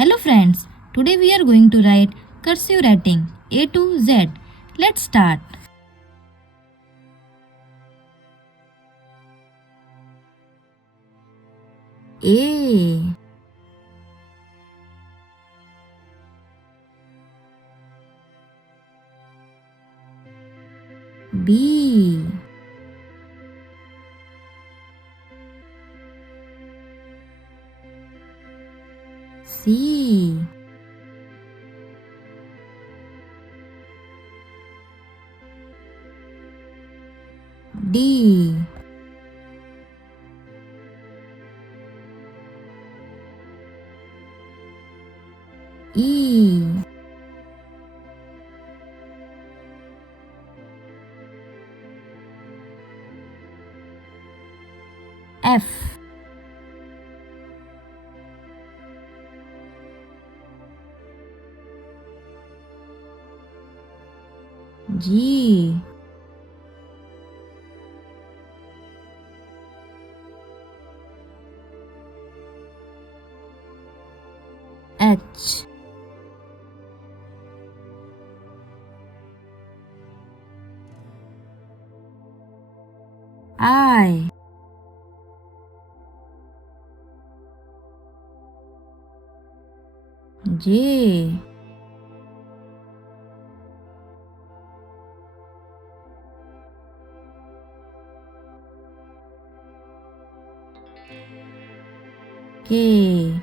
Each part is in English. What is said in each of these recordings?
Hello friends, today we are going to write cursive writing A to Z. Let's start. A B C D E F G H I J K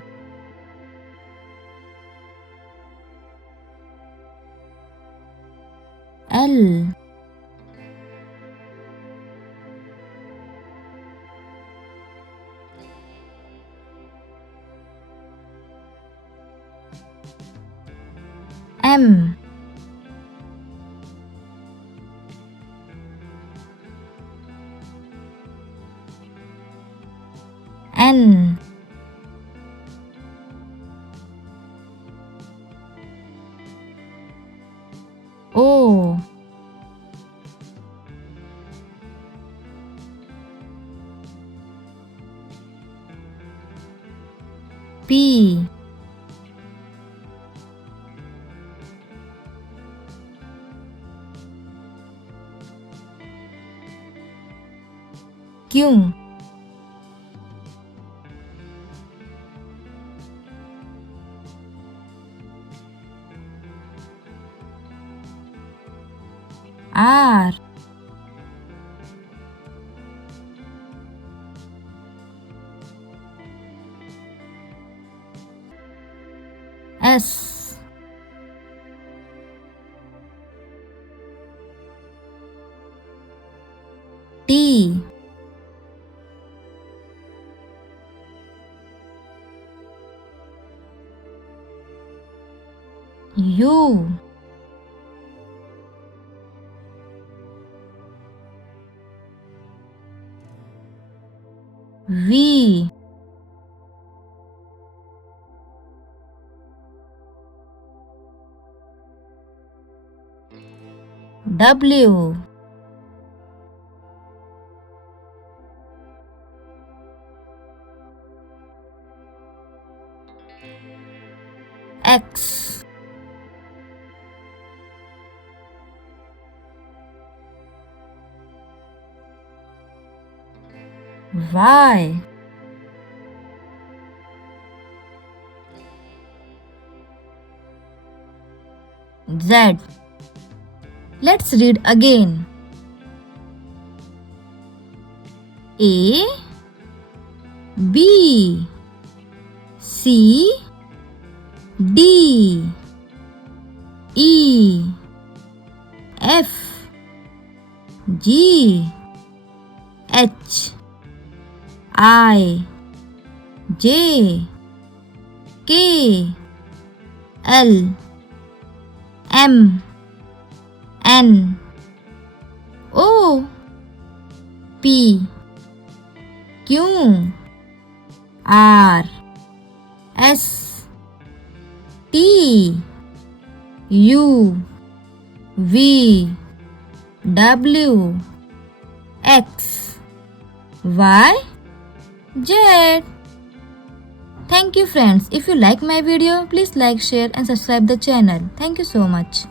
L M N O P Q R S T U V W X Y Z. Let's read again. A B C D E F G H I J K L M N O P Q R S T U V W X Y Z. Thank you friends. If you like my video, please like, share and subscribe the channel. Thank you so much.